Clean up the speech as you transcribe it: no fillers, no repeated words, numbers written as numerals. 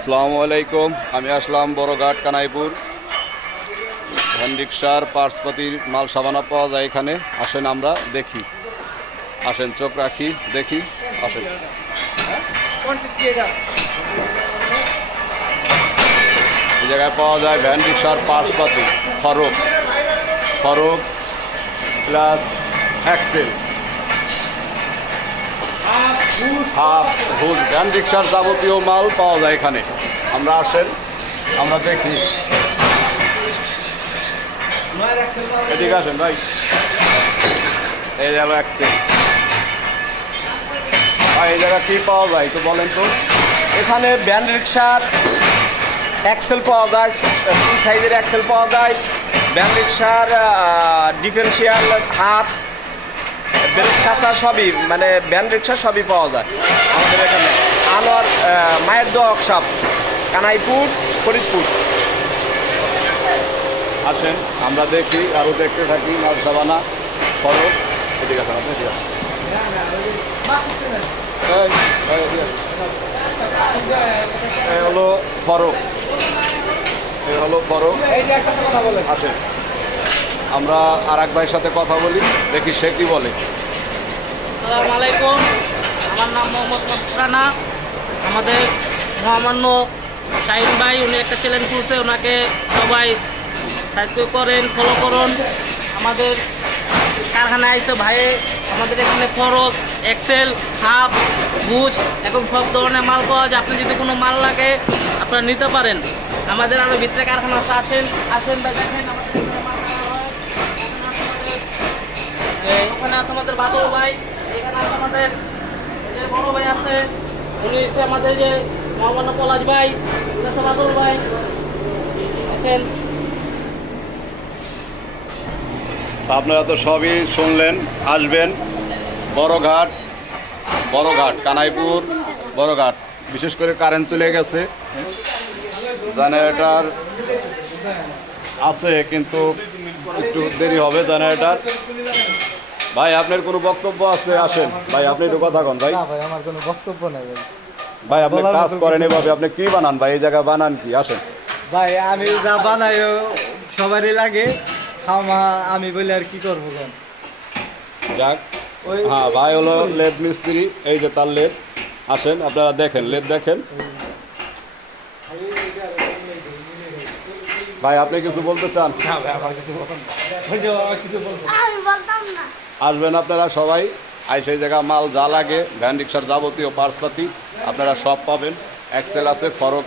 আসসালামু আলাইকুম। আমি আসলাম বড়ঘাট কানাইপুর। ভ্যান রিক্সার পার্সপাতির মাল সাবানা পাওয়া যায় এখানে। আসেন আমরা দেখি, আসেন চোখ রাখি দেখি, আসেন। এই জায়গায় পাওয়া যায় ভ্যান রিক্সার পার্সপাতি, ফরক প্লাস অ্যাক্সেল, হাফ হুল, ভ্যান রিক্সার যাবতীয় মাল পাওয়া যায় এখানে। আমরা আসেন, আমরা দেখি। এদিকে আসেন ভাই, এই যাবো অ্যাক্সেল। ভাই এই জায়গা কী পাওয়া যায় একটু বলেন তো? এখানে ভ্যান রিক্সার অ্যাক্সেল পাওয়া যায়, ফুল সাইজের অ্যাক্সেল পাওয়া যায়, ভ্যান রিক্সার ডিফারেন্সিয়াল হাফস, ব্রেক কাঁচা সবই, মানে ভ্যান রিক্সা সবই পাওয়া যায় আমাদের এখানে। আনোয়ার মায়ের দোয়া ওয়ার্কশপ, কানাইপুর, ফরিদপুর। আসেন আমরা দেখি, আরও দেখতে থাকি। মাল সাবানা, ফরক, এদিকে আসেন আপনি, এদিকে আসেন। এই হলো ফরক, এই হলো ফরক। আসেন আমরা আর এক ভাইয়ের সাথে কথা বলি, দেখি সে কি বলে। আসসালামু আলাইকুম, আমার নাম মোহাম্মদ রানা। আমাদের মহামান্য শাহিন ভাই উনি একটা চ্যানেল খুলছে, ওনাকে সবাই সাহায্য করেন, ফলো করুন। আমাদের কারখানায় আইসে ভাইয়ে আমাদের এখানে ফরক, এক্সেল, হাফ, বুশ, এখন সব ধরনের মাল পাওয়া যায়। আপনি যদি কোনো মাল লাগে আপনারা নিতে পারেন। আমাদের আরও ভিতরে কারখানা আছে, আসেন আসেন ভাই, দেখেন আমাদের এখানে মাল নেওয়া হয়। ওখানে আছে আমাদের বাদল ভাই, এখানে আছে আমাদের যে বড় ভাই আছে, উনি হচ্ছে আমাদের যে মহামান্য পলাশ ভাই, উনি আছে বাদল ভাই। দেখেন আপনারা তো সবই শুনলেন। আসবেন বড়ঘাট কানাইপুর বড়ঘাট। বিশেষ করে কারেন্ট চলে গেছে, জেনারেটর আছে কিন্তু একটু দেরি হবে জেনারেটর। ভাই আপনার কোনো বক্তব্য আছে? আসেন ভাই, আপনি একটু কথা কন ভাই। না ভাই, আমার কোনো বক্তব্য নাই ভাই। ভাই আপনি কাজ করেন এভাবে, আপনি কি বানান ভাই? এই জায়গায় বানান কি? আসেন ভাই আমি যা বানাই সবারই লাগে, আমি বলি আর কি করবো কোন? যাক। ওই হ্যাঁ ভাই হলো লেদ মিস্ত্রি, এই যে তার লেদ। আসেন আপনারা দেখেন, লেদ দেখেন। ভাই আপনি কিছু বলতে চান? আমি বলতাম না। আসবেন আপনারা সবাই, সেই জায়গা মাল যা লাগে ভ্যান রিক্সার যাবতীয় পার্সপাতি আপনারা সব পাবেন। এক্সেল আছে, ফরক